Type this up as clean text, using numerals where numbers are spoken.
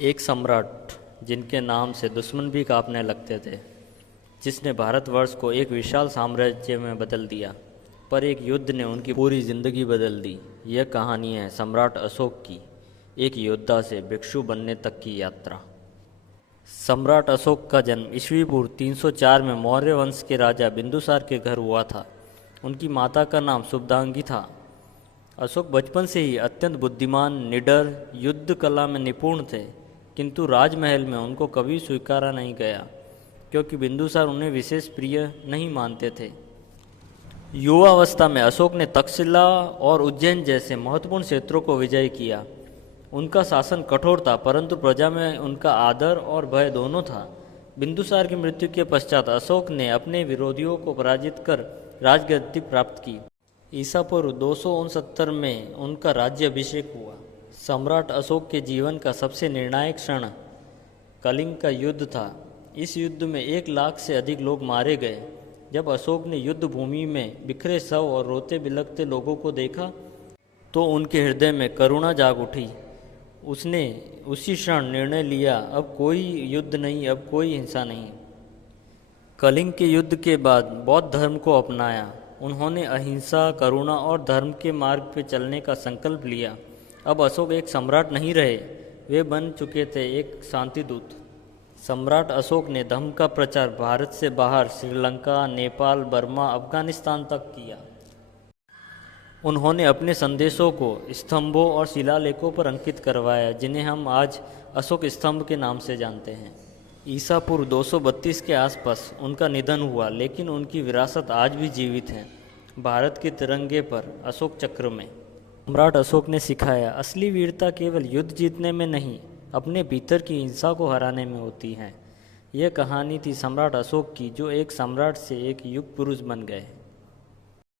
एक सम्राट जिनके नाम से दुश्मन भी कांपने लगते थे, जिसने भारतवर्ष को एक विशाल साम्राज्य में बदल दिया, पर एक युद्ध ने उनकी पूरी जिंदगी बदल दी। यह कहानी है सम्राट अशोक की, एक योद्धा से भिक्षु बनने तक की यात्रा। सम्राट अशोक का जन्म ईस्वी पूर्व 304 में मौर्य वंश के राजा बिंदुसार के घर हुआ था। उनकी माता का नाम शुभदांगी था। अशोक बचपन से ही अत्यंत बुद्धिमान, निडर, युद्ध कला में निपुण थे, किंतु राजमहल में उनको कभी स्वीकारा नहीं गया, क्योंकि बिंदुसार उन्हें विशेष प्रिय नहीं मानते थे। युवावस्था में अशोक ने तक्षशिला और उज्जैन जैसे महत्वपूर्ण क्षेत्रों को विजय किया। उनका शासन कठोर था, परंतु प्रजा में उनका आदर और भय दोनों था। बिंदुसार की मृत्यु के पश्चात अशोक ने अपने विरोधियों को पराजित कर राजगद्दी प्राप्त की। ईसा पूर्व 269 में उनका राज्याभिषेक हुआ। सम्राट अशोक के जीवन का सबसे निर्णायक क्षण कलिंग का युद्ध था। इस युद्ध में 1 लाख से अधिक लोग मारे गए। जब अशोक ने युद्ध भूमि में बिखरे शव और रोते बिलखते लोगों को देखा, तो उनके हृदय में करुणा जाग उठी। उसने उसी क्षण निर्णय लिया, अब कोई युद्ध नहीं, अब कोई हिंसा नहीं। कलिंग के युद्ध के बाद बौद्ध धर्म को अपनाया। उन्होंने अहिंसा, करुणा और धर्म के मार्ग पर चलने का संकल्प लिया। अब अशोक एक सम्राट नहीं रहे, वे बन चुके थे एक शांतिदूत। सम्राट अशोक ने धर्म का प्रचार भारत से बाहर श्रीलंका, नेपाल, बर्मा, अफगानिस्तान तक किया। उन्होंने अपने संदेशों को स्तंभों और शिलालेखों पर अंकित करवाया, जिन्हें हम आज अशोक स्तंभ के नाम से जानते हैं। ईसा पूर्व 232 के आसपास उनका निधन हुआ, लेकिन उनकी विरासत आज भी जीवित है, भारत के तिरंगे पर अशोक चक्र में। सम्राट अशोक ने सिखाया, असली वीरता केवल युद्ध जीतने में नहीं, अपने भीतर की हिंसा को हराने में होती है। यह कहानी थी सम्राट अशोक की, जो एक सम्राट से एक युग पुरुष बन गए।